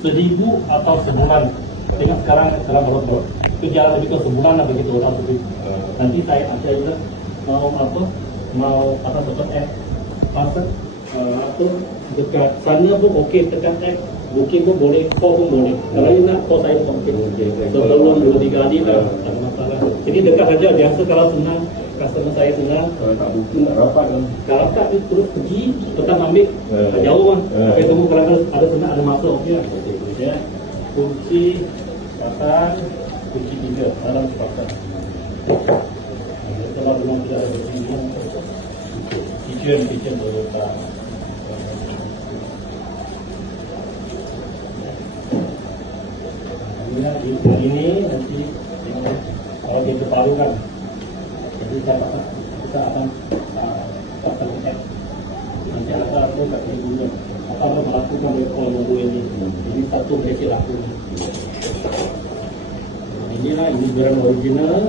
1000 atau sebulan. Tengok sekarang berapa? Itu jalan lebih kurang sebulan lah begitu orang itu. Nanti saya aja mau betul pasal atau dekat sana pun okey, dekat booking pun boleh, call pun boleh. Kalau you nak call saya pun okey. Sebelum 2-3 hari lah, tak ada masalah. Jadi dekat saja, biasa kalau senang, customer saya senang. Kalau tak booking tak rapat kan. Kalau tak, dia terus pergi, petang ambil, jauh kan. Tapi tunggu kalau ada senang, ada masuk, okey lah. Ya. Kunci, pasang, kunci 3 dalam sepasang. Kalau memang tidak ada kunci, kitchen berletak. Ini nanti kalau kita parukan, jadi kita akan pasang nanti ada apa kat ibunya, apa melakukan rekod nombor ini. Ini satu basic laku. Inilah ini brand original.